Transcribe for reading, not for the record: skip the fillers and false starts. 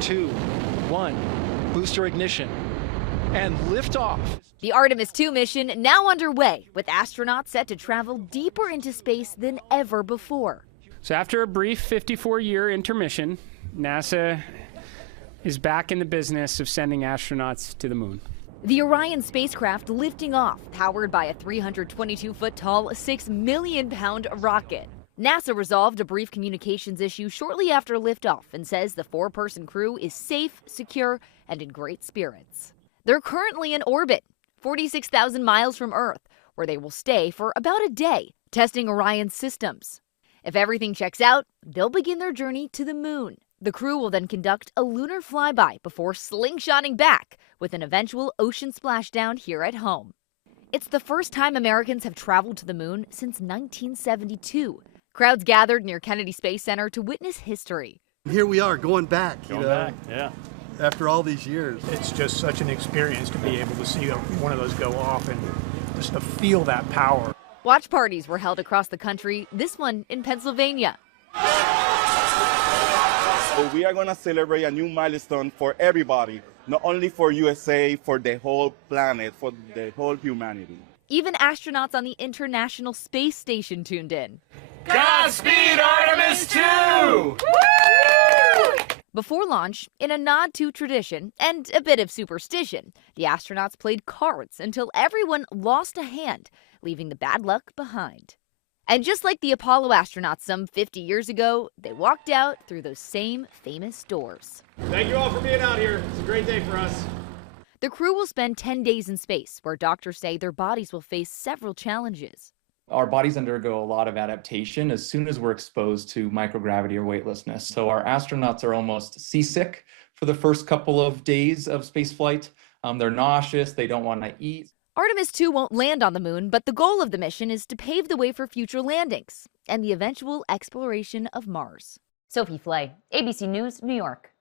2, 1, booster ignition, and liftoff. The Artemis II mission now underway, with astronauts set to travel deeper into space than ever before. So after a brief 54-year intermission, NASA is back in the business of sending astronauts to the moon. The Orion spacecraft lifting off, powered by a 322-foot tall, 6 million-pound rocket. NASA resolved a brief communications issue shortly after liftoff and says the 4-person crew is safe, secure, and in great spirits. They're currently in orbit, 46,000 miles from Earth, where they will stay for about a day, testing Orion's systems. If everything checks out, they'll begin their journey to the moon. The crew will then conduct a lunar flyby before slingshotting back with an eventual ocean splashdown here at home. It's the first time Americans have traveled to the moon since 1972. Crowds gathered near Kennedy Space Center to witness history. Here we are, going back, Yeah. after all these years. It's just such an experience to be able to see one of those go off and just to feel that power. Watch parties were held across the country, this one in Pennsylvania. So we are going to celebrate a new milestone for everybody, not only for USA, for the whole planet, for the whole humanity. Even astronauts on the International Space Station tuned in. Godspeed, Artemis II! Before launch, in a nod to tradition and a bit of superstition, the astronauts played cards until everyone lost a hand, leaving the bad luck behind. And just like the Apollo astronauts some 50 years ago, they walked out through those same famous doors. Thank you all for being out here. It's a great day for us. The crew will spend 10 days in space, where doctors say their bodies will face several challenges. Our bodies undergo a lot of adaptation as soon as we're exposed to microgravity or weightlessness. So our astronauts are almost seasick for the first couple of days of spaceflight. They're nauseous, they don't want to eat. Artemis II won't land on the moon, but the goal of the mission is to pave the way for future landings and the eventual exploration of Mars. Sophie Flay, ABC News, New York.